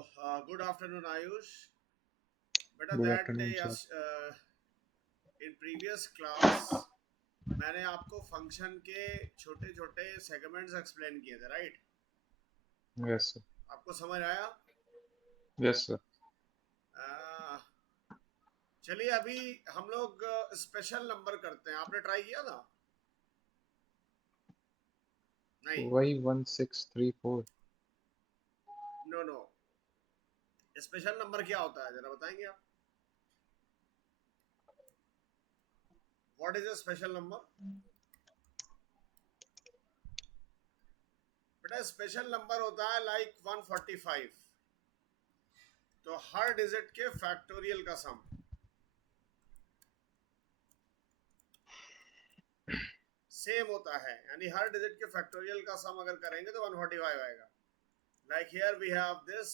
Good afternoon, Ayush. बेटा good that day afternoon sir. in previous class मैंने आपको function के छोटे छोटे सेगमेंट्स एक्सप्लेन किए थे, राइट? Yes sir. आपको समझ आया? Yes sir. Uh, चलिए अभी हम लोग स्पेशल नंबर करते हैं। आपने ट्राई किया था? नहीं। वही 1634। नो नो, स्पेशल नंबर क्या होता है जरा बताएंगे आप? What is a special number? बेटा स्पेशल नंबर होता है लाइक 145, तो हर डिजिट के फैक्टोरियल का सम सेम होता है, यानी हर डिजिट के फैक्टोरियल का सम अगर करेंगे तो 145 आएगा। Like here we have this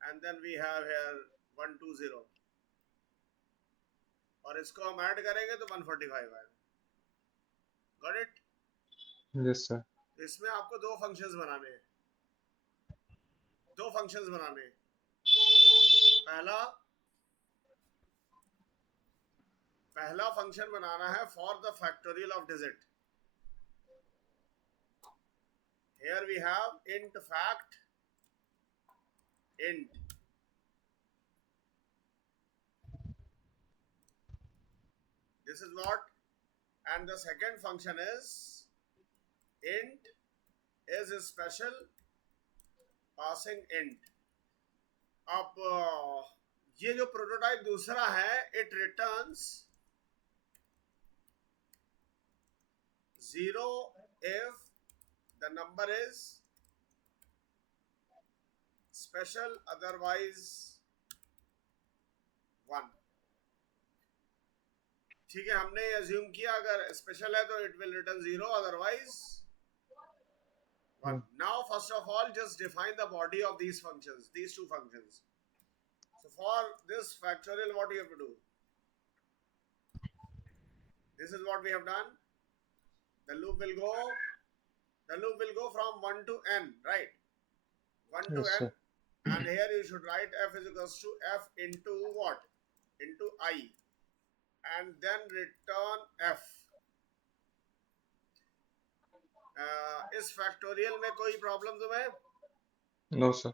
and then we have here 120, और इसको हम ऐड करेंगे तो 145 आएगा। Got it? Yes sir. इसमें आपको दो फंक्शंस बनाने हैं, दो फंक्शंस बनाने हैं। पहला पहला फंक्शन बनाना है for the factorial of digit. Here we have int fact int, this is what, and the second function is int is special passing int। अब ये जो प्रोटोटाइप दूसरा है, it returns 0 if the number is special, otherwise 1। ठीक है, हमने assume किया अगर स्पेशल है तो it will return 0, otherwise 1। Now first of all just define the body of these functions, these two functions. So for this factorial, what you have to do? This is what we have done. The loop will go from 1 to n, right? 1 to yes n, sir. and here you should write f is equals to f into what? Into I, and then return f। इस factorial में कोई problem तुम्हें? No sir.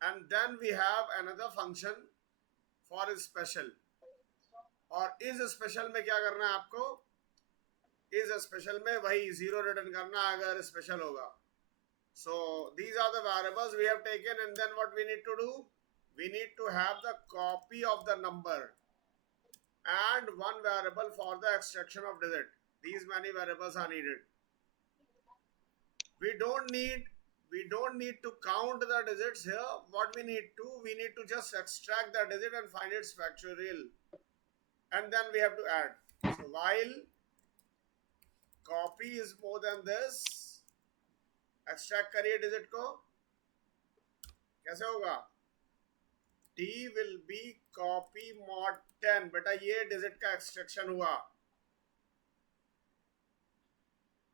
And then we have another function for special, और इस special में क्या करना है आपको? इस स्पेशल में वही 0 रिटर्न करना अगर स्पेशल होगा। So these are the variables we have taken, and then what we need to do? We need to have the copy of the number and one variable for the extraction of digit. These many variables are needed. We don't need to count the digits here. What we need to just extract the digit and find its factorial, and then we have to add. So while copy is more than this, extract करिए digit को, कैसे होगा? d will be copy mod 10। बेटा ये digit का extraction हुआ।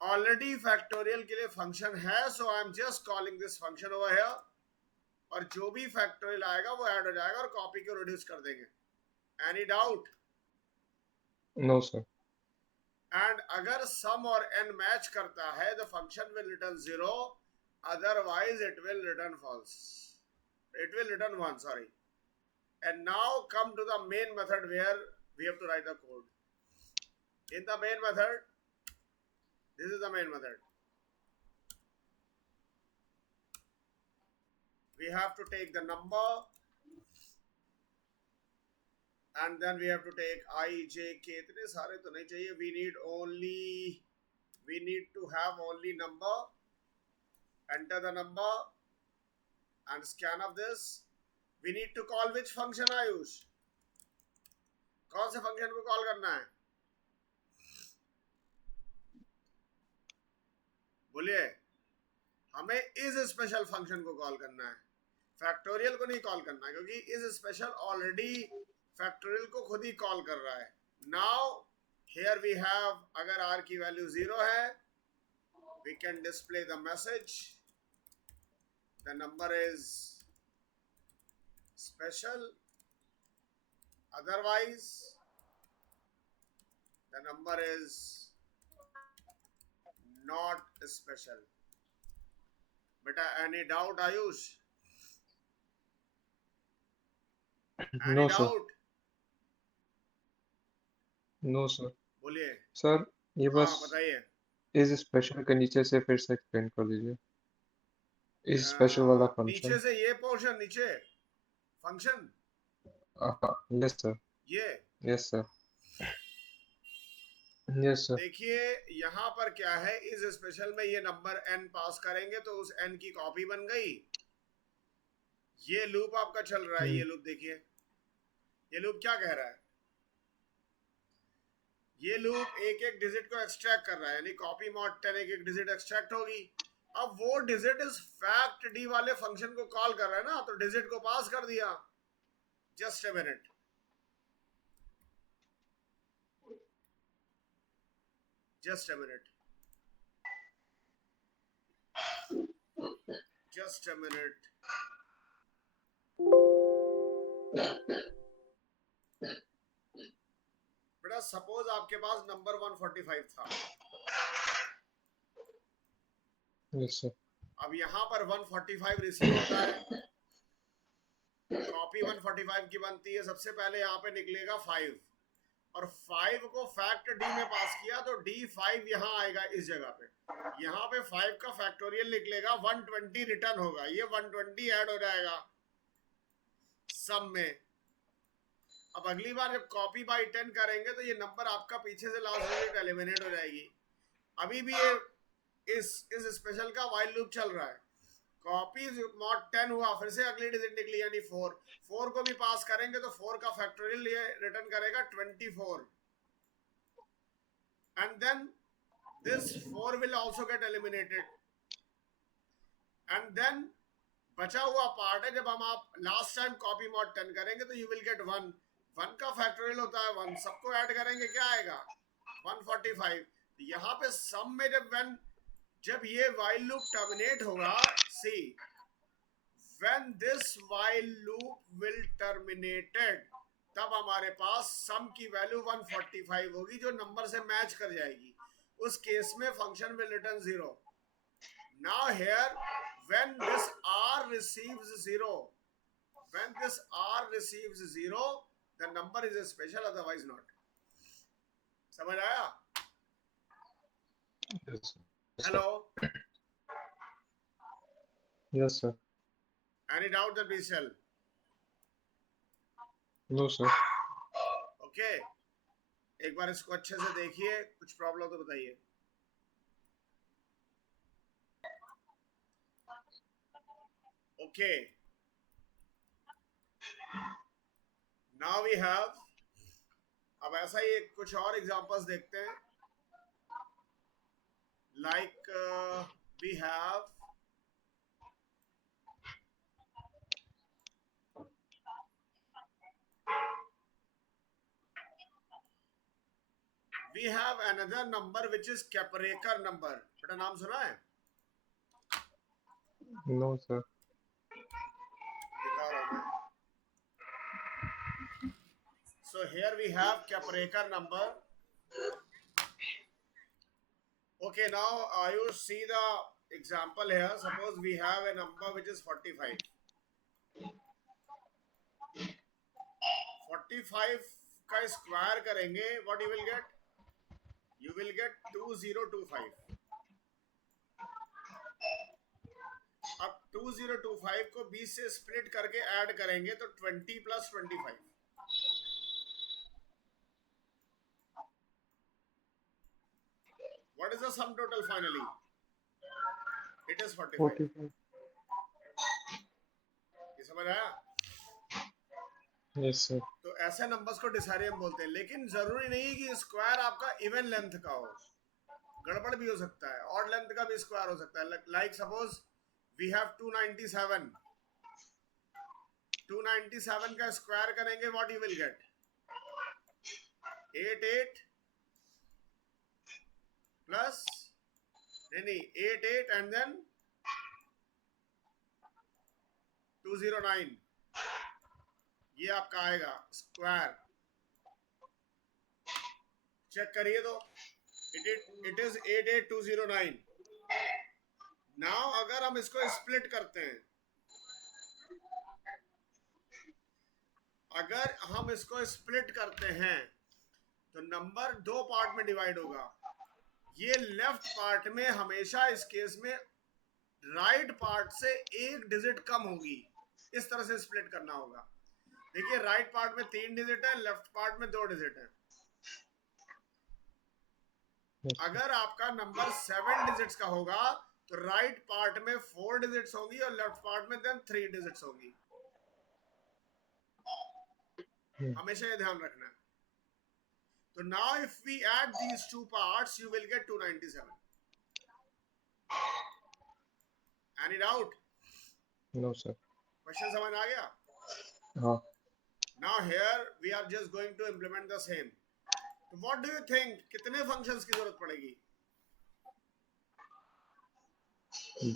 Already factorial के लिए फंक्शन है, so I am just calling this function over here, और जो भी फैक्टोरियल आएगा वो ऐड हो जाएगा और कॉपी को रिड्यूस कर देंगे। Any doubt? No sir. And अगर सम और n मैच करता है the function will return 0, otherwise it will return false, it will return 1, sorry। And now come to the main method where we have to write the code. In the main method, this is the main method, we have to take the number, and then we have to take I, j, k, इतने सारे तो नहीं चाहिए। we need to have only number, enter the number and scan of this। we need to call which function, Ayush? कौन से function को call करना है? बोलिए। हमें इस स्पेशल फंक्शन को कॉल करना है, फैक्टोरियल को नहीं कॉल करना, क्योंकि इस स्पेशल ऑलरेडी फैक्टोरियल को खुद ही कॉल कर रहा है। नाउ हियर वी हैव, अगर r की वैल्यू 0 है, we can display the message, the number is special, otherwise the number is not special. बेटा any doubt Ayush? Any No, sir. doubt? No, sir. बोलिए। सर ये हाँ बस बताइए। इज स्पेशल के नीचे से फिर से एक्सप्लेन कर दीजिए। इज स्पेशल वाला नीचे फंक्शन। से ये पोर्शन, नीचे फंक्शन, यस सर। ये यस सर। Yes sir. देखिए यहाँ पर क्या है, इस स्पेशल में ये नंबर n पास करेंगे तो उस n की कॉपी बन गई। ये लूप आपका चल रहा है, ये लूप देखिए, ये लूप क्या कह रहा है, ये लूप एक एक डिजिट को एक्सट्रैक्ट कर रहा है, यानी कॉपी मॉड 10 एक एक डिजिट एक्सट्रैक्ट होगी। अब वो डिजिट इस फैक्ट डी वाले फंक्शन को कॉल कर रहा है ना, तो डिजिट को पास कर दिया। Just a minute, just a minute, just a minute. बेटा सपोज आपके पास नंबर 145 था। Yes sir. अब यहाँ पर 145 रिसीव होता है, कॉपी 145 की बनती है। सबसे पहले यहाँ पे निकलेगा 5, और 5 को फैक्ट डी में पास किया तो D5 यहाँ आएगा इस जगह पे। यहाँ पे 5 का फैक्टोरियल निकलेगा, 120 रिटर्न होगा, ये 120 ऐड हो जाएगा सम में। अब अगली बार जब कॉपी बाय 10 करेंगे तो ये नंबर आपका पीछे से लास्ट डिजिट एलिमिनेट हो जाएगी। अभी भी ये इस स्पेशल का व्हाइल लूप चल रहा है। कॉपी मॉड 10 हुआ, फिर से अगली डिजिट निकली यानी 4। 4 को भी पास करेंगे तो 4 का फैक्टोरियल ये रिटर्न करेगा 24, and then this 4 will also get eliminated, and then बचा हुआ पार्ट है, जब हम आप लास्ट टाइम कॉपी मॉड 10 करेंगे तो यू विल गेट 1। 1 का फैक्टोरियल होता है 1, सबको ऐड करेंगे क्या आएगा 145। यहाँ पे सम में जब ये while loop टर्मिनेट होगा, सी when this while loop will terminated, तब हमारे पास सम की वैल्यू 145 होगी जो नंबर से मैच कर जाएगी। उस केस में function will return 0। Now here when this r receives 0, when this r receives 0, the number is special, otherwise not। समझ आया? Yes sir. Hello, yes sir. any doubt that we shall? No sir. Okay, एक बार इसको अच्छे से देखिए, कुछ problem तो बताइए। ओके, नाउ वी हैव, अब ऐसा ही कुछ और एग्जांपल्स देखते हैं। Like we have another number which is Kaprekar number। बेटा नाम सुना है? No sir. दिखा रहा हूं मैं। So here we have Kaprekar number। Okay, now you see the example here. Suppose we have a number which is 45। 45 का square करेंगे, what you will get? You will get 2025। अब 2025 को 20 से स्प्लिट करके ऐड करेंगे तो 20 + 25। What is the sum total finally? It is 45। 45। ये समझ आया? Yes sir. तो ऐसे नंबर्स को डिसारियम बोलते हैं, लेकिन जरूरी नहीं कि स्क्वायर आपका इवन लेंथ का हो, गड़बड़ भी हो सकता है, ऑड लेंथ का भी स्क्वायर हो सकता है। Like suppose we have 297। 297 का स्क्वायर करेंगे, what you will gate? 88 plus नहीं 88 एंड देन 209 ये आपका आएगा स्क्वायर, चेक करिए तो इट इज 88209। नाउ अगर हम इसको स्प्लिट करते हैं, अगर हम इसको स्प्लिट करते हैं तो नंबर दो पार्ट में डिवाइड होगा। ये लेफ्ट पार्ट में हमेशा इस केस में राइट पार्ट से एक डिजिट कम होगी, इस तरह से स्प्लिट करना होगा। देखिए राइट पार्ट में 3 डिजिट है, लेफ्ट पार्ट में 2 डिजिट है। अगर आपका नंबर 7 डिजिट्स का होगा तो राइट पार्ट में 4 डिजिट्स होंगी और लेफ्ट पार्ट में देन 3 डिजिट्स होंगी। हमेशा ये ध्यान रखना है। तो now if we add these two parts you will get 297। Any doubt? No sir. Question समझ आ गया? हाँ। Now here we are just going to implement the same. So what do you think? कितने functions की जरूरत पड़ेगी?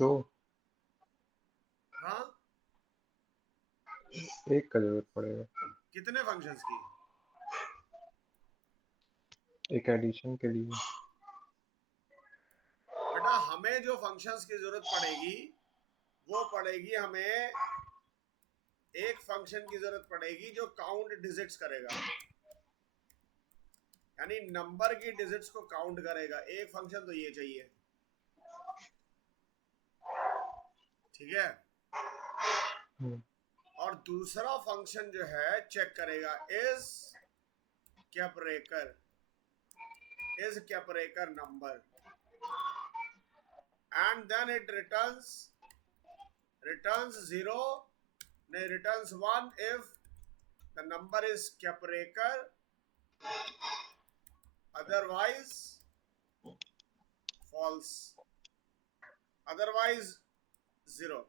2। हाँ? एक का जरूरत पड़ेगा। कितने functions की? एक एडिशन के लिए। बेटा हमें जो functions की जरूरत पड़ेगी वो पड़ेगी हमें एक फंक्शन की जरूरत पड़ेगी जो काउंट डिजिट्स करेगा, यानी नंबर की डिजिट्स को काउंट करेगा। एक फंक्शन तो ये चाहिए, ठीक है? और दूसरा फंक्शन जो है चेक करेगा is Kaprekar number, and then it returns 0, नहीं returns 1 if the number is Kapparekar, otherwise false, otherwise 0।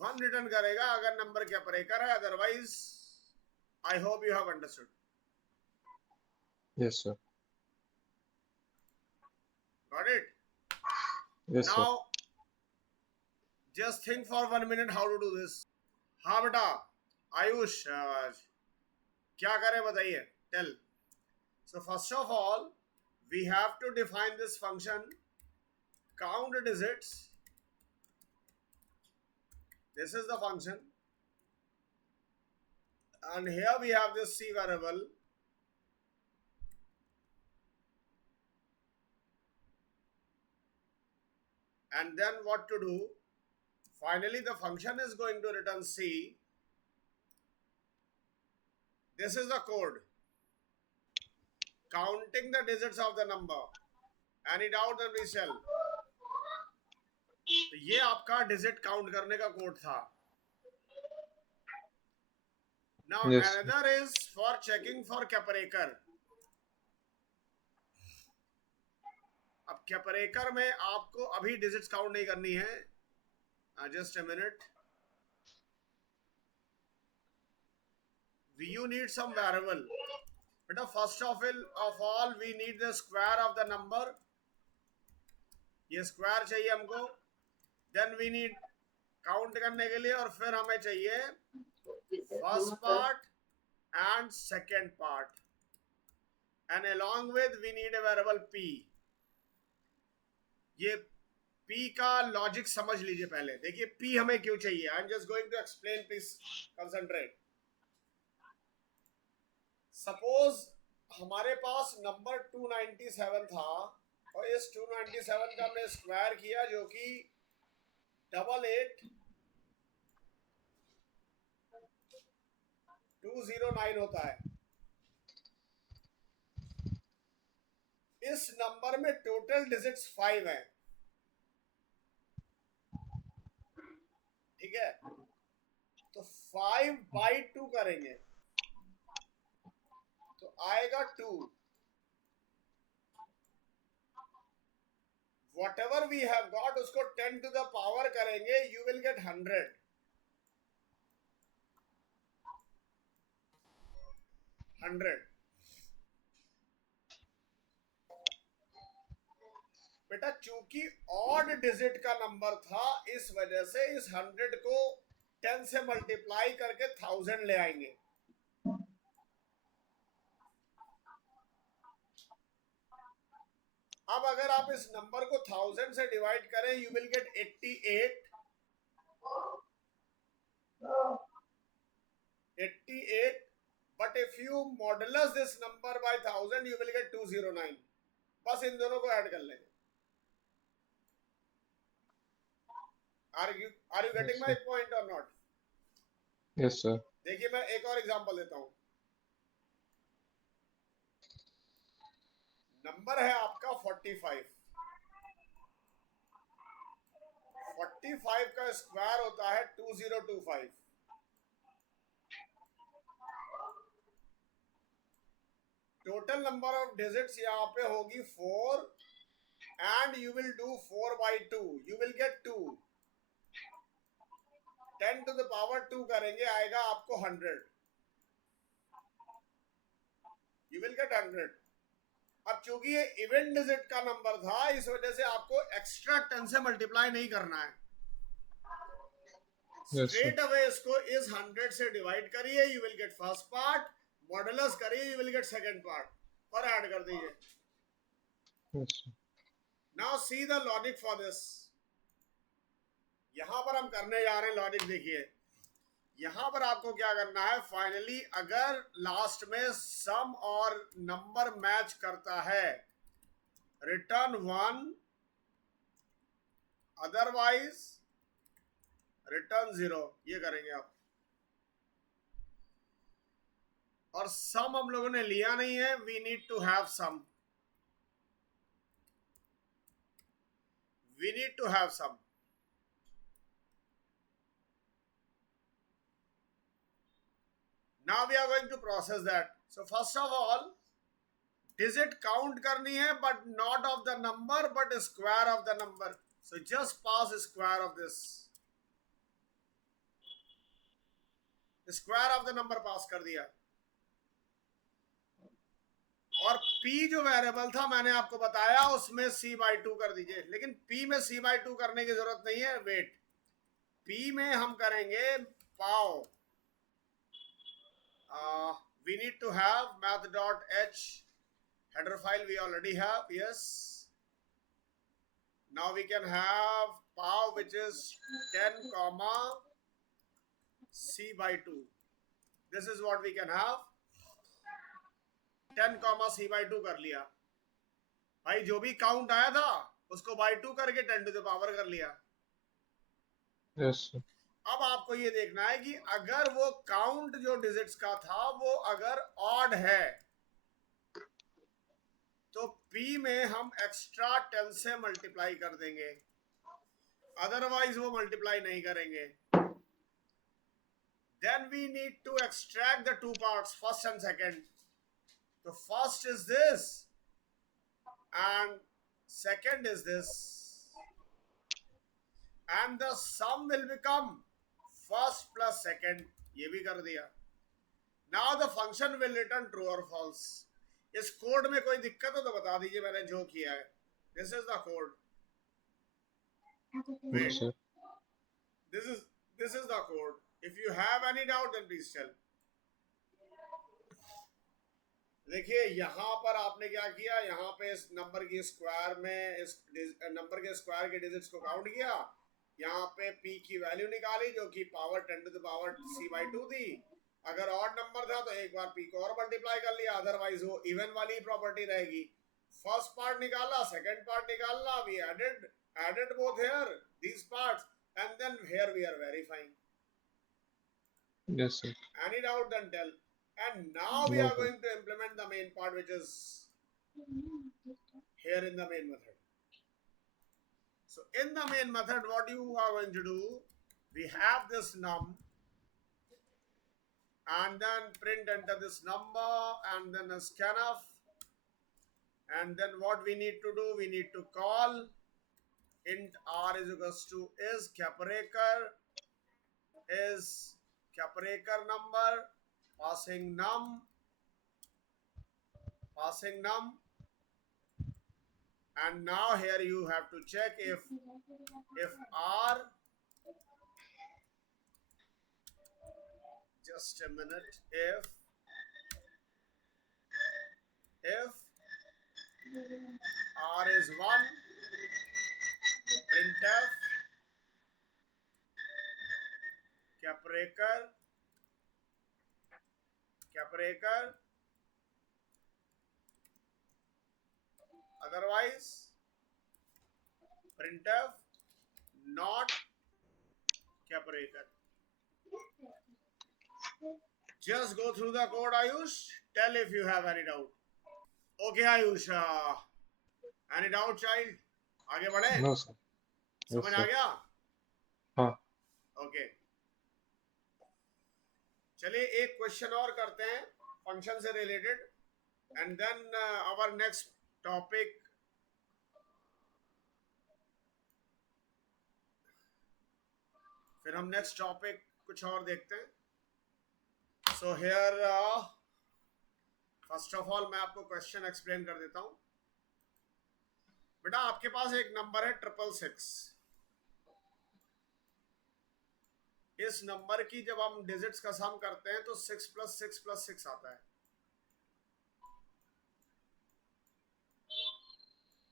1 return करेगा अगर नंबर Kapparekar है, otherwise I hope you have understood. Yes sir. Got it? Yes now sir. just think for 1 minute how to do this. हाँ बेटा आयुष क्या करें बताइए, tell. So first of all we have to define this function count digits. This is the function, and here we have this C variable, and then what to do? Finally the function is going to return C. This is the code counting the digits of the number. Any doubt then we shall. तो ये आपका digit count करने का code था। Now Yes. another is for checking for Kapparekar. अब Kapparekar में आपको अभी डिजिट्स काउंट नहीं करनी है, just a minute. You need some variable. But first of all we need the square of the number. ये स्क्वायर चाहिए हमको। Then we need काउंट करने के लिए, और फिर हमें चाहिए first part and second part, and along with we need a variable p. ये p का लॉजिक समझ लीजिए पहले। देखिए p हमें क्यों चाहिए, I am just going to explain, please concentrate. Suppose हमारे पास नंबर 297 था और इस 297 का हमने स्क्वायर किया जो कि 88209 होता है। इस नंबर में टोटल डिजिट्स 5 हैं, ठीक है? तो 5/2 करेंगे तो आएगा 2। whatever we have got उसको 10 to the power करेंगे, you will get 100। बेटा चूंकि ऑड डिजिट का नंबर था, इस वजह से इस 100 को 10 से मल्टीप्लाई करके 1000 ले आएंगे। अब अगर आप इस नंबर को 1000 से डिवाइड करें, you will gate 88, 88, but if you modulus this number by 1000 you will get 209। बस इन दोनों को ऐड कर लेंगे। Are you getting my point or not? Yes, sir. देखिए मैं एक और एग्जांपल देता हूं। नंबर है आपका 45। 45 का स्क्वायर होता है 2025। टोटल नंबर ऑफ डिजिट्स यहाँ पे होगी 4 and you will do 4 by 2, you will gate 2। 10 to the power 2 करेंगे, आएगा आपको 100, यू विल गेट 100। अब चूंकि ये इवेंट डिजिट का नंबर था, इस वजह से आपको एक्स्ट्रा 10 से मल्टीप्लाई नहीं करना है। स्ट्रेट अवे इसको इस 100 से डिवाइड करिए, you will get first part, modulus करिए, you will get second part, और ऐड कर दीजिए। Now see the logic for this. यहां पर हम करने जा रहे हैं लॉजिक, देखिए यहां पर आपको क्या करना है। फाइनली अगर लास्ट में सम और नंबर मैच करता है, रिटर्न 1, अदरवाइज रिटर्न 0, ये करेंगे आप। और सम हम लोगों ने लिया नहीं है, we need to have sum, we need to have sum. Now we are going to process that. So first of all, digit count करनी है, but not of the number, but square of the number. So just pass square of this. Square of the number pass कर दिया। और p जो variable था मैंने आपको बताया, उसमें c/2 कर दीजिए। लेकिन p में c/2 करने की जरूरत नहीं है, वेट। p में हम करेंगे पाव। We need to have math.h header file, we already have, yes. Now we can have pow, which is 10 comma c/2. This is what we can have। 10 comma c/2 कर लिया भाई, जो भी काउंट आया था उसको by 2 करके 10 to the power कर लिया। Yes, sir. अब आपको ये देखना है कि अगर वो काउंट जो डिजिट्स का था वो अगर ऑड है, तो p में हम एक्स्ट्रा 10 से मल्टीप्लाई कर देंगे, अदरवाइज वो मल्टीप्लाई नहीं करेंगे। Then we need to extract the two parts, first and second. तो first is this and second is this, and the sum will become first plus second, ये भी कर दिया। Now the function will return true और false. इस code में कोई दिक्कत हो तो बता दीजिए, मैंने जो किया है। This is the code, Yes, sir. this is the code। if you have any doubt then please tell। देखिए यहां पर आपने क्या किया, यहां पे इस नंबर की स्क्वायर में इस नंबर के स्क्वायर के डिजिट्स को काउंट किया, यहाँ पे p की वैल्यू निकाली जो कि power 10 to the power c/2 थी। अगर ऑड नंबर था तो एक बार p को और मल्टीप्लाई कर लिया, अदरवाइज वो इवन वाली प्रॉपर्टी रहेगी। फर्स्ट पार्ट निकाला, सेकंड पार्ट निकालना, we added both here these parts and then here we are verifying। Yes, sir. Any doubt then tell। and now we No, are sir. going to implement the main part, which is here in the main method। So in the main method, what you are going to do, we have this num, and then print enter this number, and then a scanf, and then what we need to do, we need to call int r is equals to is Kapparekar number, passing num, And now here you have to check if R, just a minute, if R is 1, printf capareker otherwise printf not capareker. Just go through the code, Ayush. Tell if you have any doubt. Okay, Ayush. Any doubt, child? आगे बढ़े? No, sir. Yes, समझ आ sir. गया? हाँ. Okay. चलिए एक question और करते हैं फंक्शन से related, and then our next topic फिर हम नेक्स्ट टॉपिक कुछ और देखते हैं. So here first of all मैं आपको क्वेश्चन एक्सप्लेन कर देता हूं. बेटा आपके पास एक नंबर है 666. इस नंबर की जब हम डिजिट्स का सम करते हैं तो 6 + 6 + 6 आता है,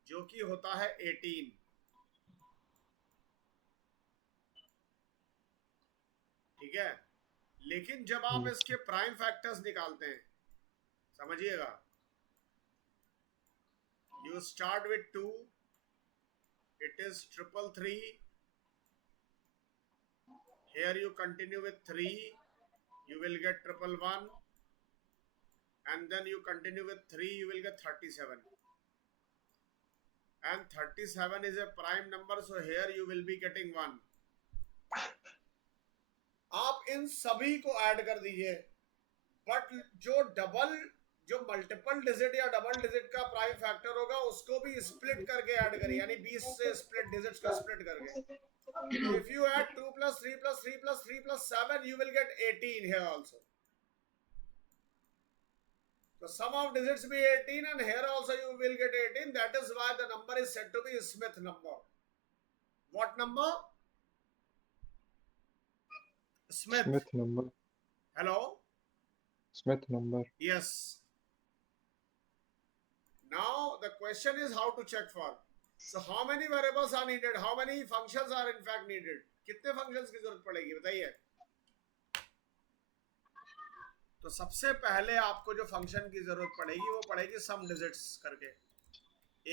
जो कि होता है 18. ठीक है, लेकिन जब आप इसके प्राइम फैक्टर्स निकालते हैं, समझिएगा, you start with 2, it is 333. Here you continue with 3, you will get 111, and then you continue with 3, you will get 37. And 37 is a prime number, so here you will be getting 1. आप इन सभी को add कर दीजिए, but जो multiple digit या double digit का prime factor होगा उसको भी स्प्लिट करके ऐड करिए, यानी 20 से स्प्लिट डिजिट्स को स्प्लिट करके. If you add 2 + 3 + 3 + 3 + 7, you will get 18 here also. So sum of digits be 18, and here also you will get 18. That is why the number is said to be Smith number. What number? Smith number. Hello? Smith number. Yes. Now the question is how to check for. So how many variables are needed? How many functions are in fact needed? कितने functions की जरूरत पड़ेगी बताइए. तो सबसे पहले आपको जो फंक्शन की जरूरत पड़ेगी वो पड़ेगी सम डिजिट्स करके.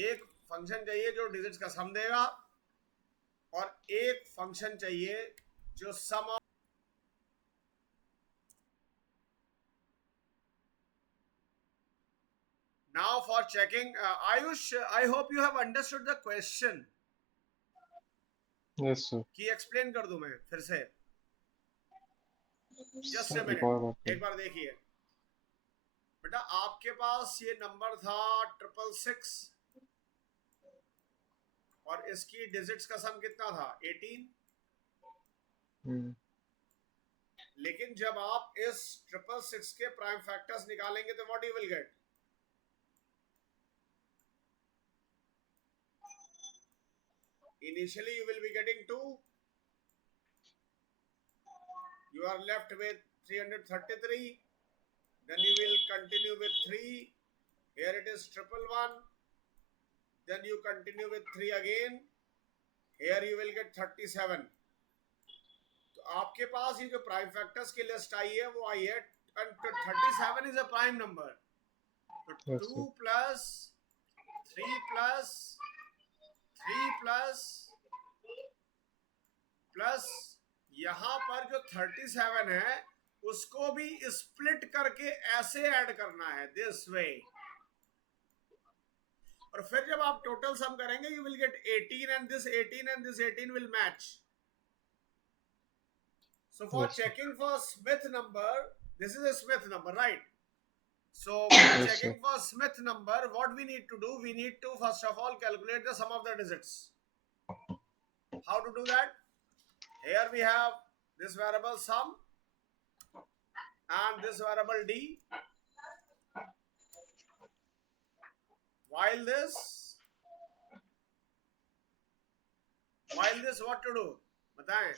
एक फंक्शन चाहिए जो डिजिट्स का सम देगा, और एक फंक्शन चाहिए जो सम. Now for checking, Ayush, I hope you have understood the question. Yes, sir. कि एक्सप्लेन कर दूं मैं फिर से? जस्ट अ मिनट, एक बार देखिए बेटा. आपके पास ये नंबर था 666, और इसकी डिजिट्स का सम कितना था? 18. लेकिन जब आप इस 666 के प्राइम फैक्टर्स निकालेंगे तो what you will gate? Initially you will be getting 2. You are left with 333. Then you will continue with 3. Here it is 111. Then you continue with 3 again. Here you will get 37. तो आपके पास ये जो prime factors की list आई है वो आई है, and 37 is a prime number. तो 2 plus 3 plus 3 plus यहां पर जो 37 है उसको भी स्प्लिट करके ऐसे ऐड करना है, दिस वे. और फिर जब आप टोटल सम करेंगे you will gate 18, and this 18 and this 18 will match. So for checking for Smith number, this is a Smith number, right? So for checking for Smith number, what we need to do, we need to first of all calculate the sum of the digits. How to do that? Here we have this variable sum and this variable d. While this while this what to do बताएं.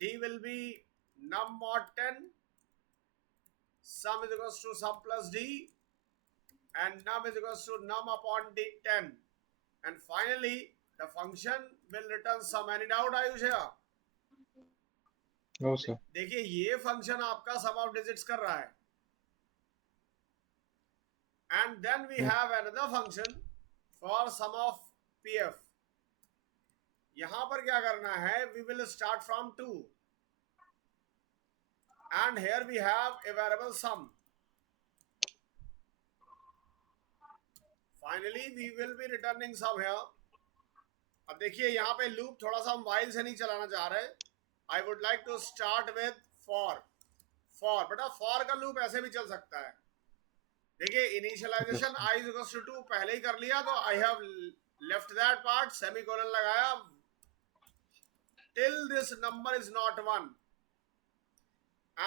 D will be num mod 10, sum is equals to sum plus D, and num is equals to num upon D 10, and finally the function will return sum. Any doubt Ayush है? No, sir. देखिए ये function आपका सम of digits कर रहा है, and then we have another function for sum of PF. यहां पर क्या करना है, we will start from 2, and here we have a variable sum. Finally we will be returning sum here. अब देखिए यहाँ पे लूप थोड़ा सा हम while से नहीं चलाना चाह रहे. I would like to start with for. बेटा for का लूप ऐसे भी चल सकता है. देखिए initialisation i is equals to 2 पहले ही कर लिया, तो I have left that part, semicolon लगाया, till this number is not 1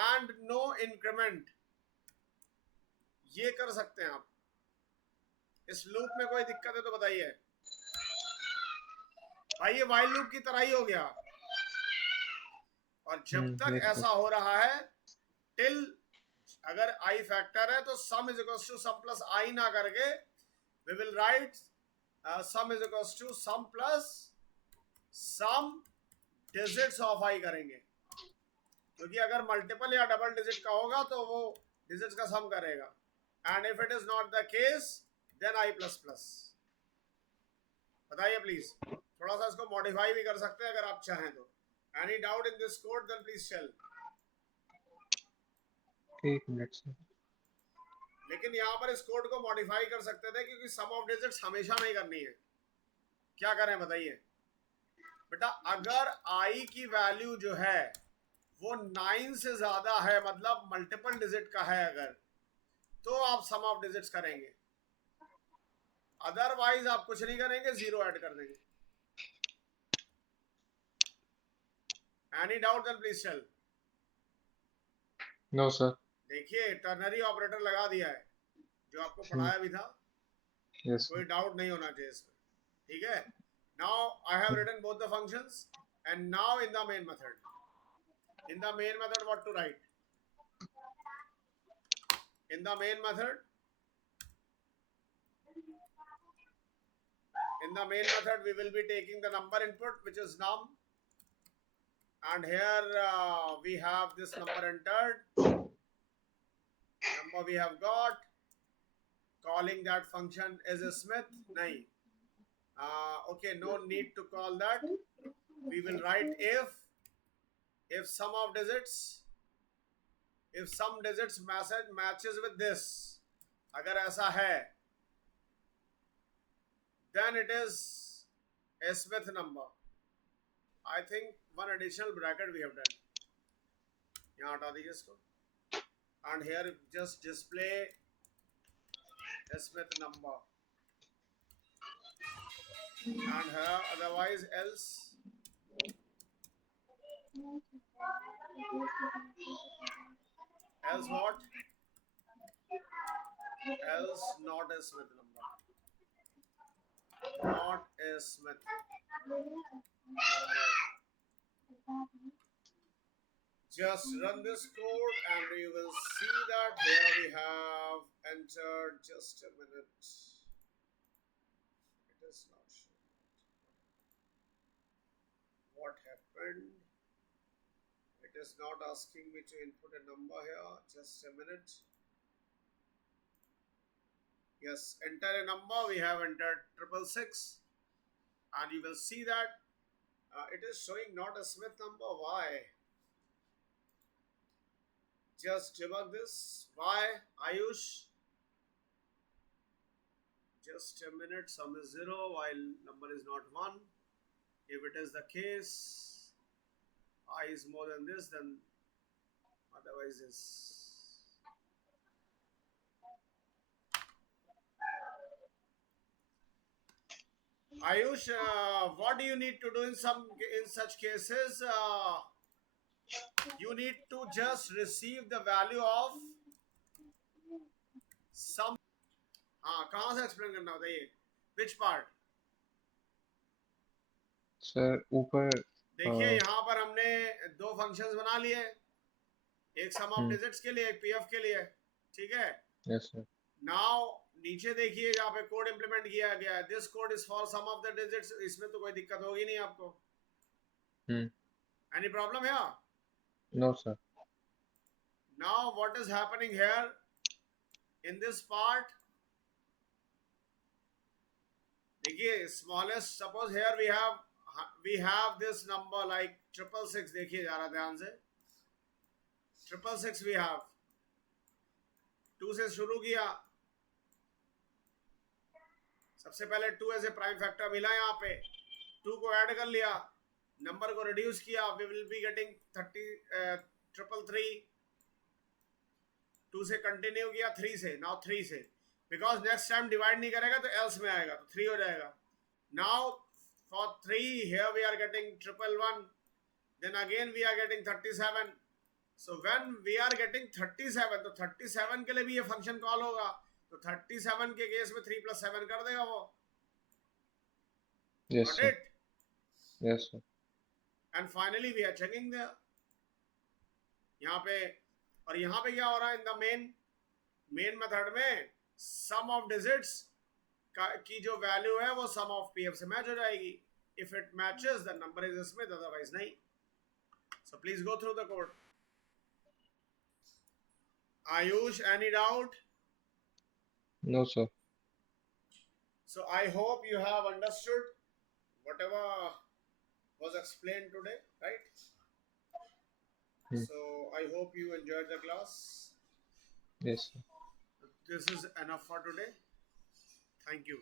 and no increment. ये कर सकते हैं आप. इस लूप में कोई दिक्कत है तो बताइए भाई. ये while लूप की तरह ही हो गया, और जब तक ऐसा हो रहा है till अगर i फैक्टर है तो sum is equals to sum plus i ना करके we will write sum is equals to sum plus sum digits of i करेंगे, क्योंकि अगर मल्टीपल या डबल डिजिट का होगा तो वो डिजिट्स का सम करेगा, and if it is not the case then i plus plus. बताइए प्लीज, थोड़ा सा इसको मॉडिफाई भी कर सकते हैं अगर आप चाहें तो. Any doubt in this code then please tell. एक मिनट से. लेकिन यहाँ पर इस कोड को मॉडिफाई कर सकते थे, क्योंकि सम ऑफ डिजिट्स हमेशा नहीं करनी है. क्या करें बताइए बेटा. अगर i की वैल्यू जो है वो 9 से ज्यादा है, मतलब मल्टीपल डिजिट का है अगर, तो आप सम ऑफ डिजिट्स करेंगे, अदरवाइज आप कुछ नहीं करेंगे, 0 ऐड कर देंगे. Any doubt then please tell. No sir. देखिए टर्नरी ऑपरेटर लगा दिया है, जो आपको पढ़ाया भी था. यस. कोई डाउट नहीं होना चाहिए इसमें, ठीक है. Now I have written both the functions, and now in the main method. In the main method, what to write? In the main method, we will be taking the number input, which is num, and here we have this number entered. Number we have got. Calling that function is a Smith. Nahi. Okay, no need to call that. We will write if sum of digits, if some digits matches with this, अगर ऐसा है, then it is a Smith number. I think one additional bracket we have done. यहाँ हटा दीजिए इसको, and here just display a Smith number, and here otherwise else. Else what? Else not a Smith number. Not a Smith number. Just run this code and you will see that here we have entered. Just a minute. It is not sure. What happened? It is not asking me to input a number here. Just a minute. Yes, enter a number. We have entered 666, and you will see that it is showing not a Smith number. Why? Just debug this. Why, Ayush? Just a minute. Sum is 0 while number is not 1. If it is the case, I is more than this, then otherwise is. Ayush, what do you need to do in such cases? You need to just receive the value of some. हाँ, कहाँ से explain करना बताइए? Which part? Sir ऊपर देखिए यहाँ पर हमने दो फंक्शंस बना लिए, एक सम ऑफ हम्म डिजिट्स के लिए, एक पीएफ के लिए, ठीक है। यस सर नाउ नीचे देखिए जहाँ पे कोड इंप्लीमेंट किया गया है, this code is for sum of the digits, इसमें तो कोई दिक्कत होगी नहीं आपको। हम्म एनी प्रॉब्लम है? No sir now what is happening here in this part, देखिए smallest, suppose here we have this number like 666, देखिए जरा ध्यान से, 666 वी हैव, 2 से शुरू किया, सबसे पहले 2 एज ए प्राइम फैक्टर मिला, यहाँ पे 2 को ऐड कर लिया, नंबर को रिड्यूस किया, वी विल बी गेटिंग 333, 2 से कंटिन्यू किया 3 से, नाउ 3 से, बिकॉज नेक्स्ट टाइम डिवाइड नहीं करेगा तो एल्स में आएगा, तो 3 हो जाएगा। Now for 3 here we are getting 111, then again we are getting 37, so when we are getting 37 तो 37 के लिए भी ये फंक्शन कॉल होगा, तो 37 के केस में 3 + 7 कर देगा वो, yes got sir it, yes sir and finally we are checking there, यहाँ पे, और यहाँ पे क्या हो रहा है, इन द मेन मेथड में सम ऑफ डिजिट्स की जो वैल्यू है वो सम ऑफ पीएफ से मैच हो जाएगी, if it matches the number is Smith, otherwise नहीं। So please go through the code. Ayush, any doubt? No sir So I hope you have understood whatever was explained today, right? Hmm. So I hope you enjoyed the class. Yes sir This is enough for today. Thank you.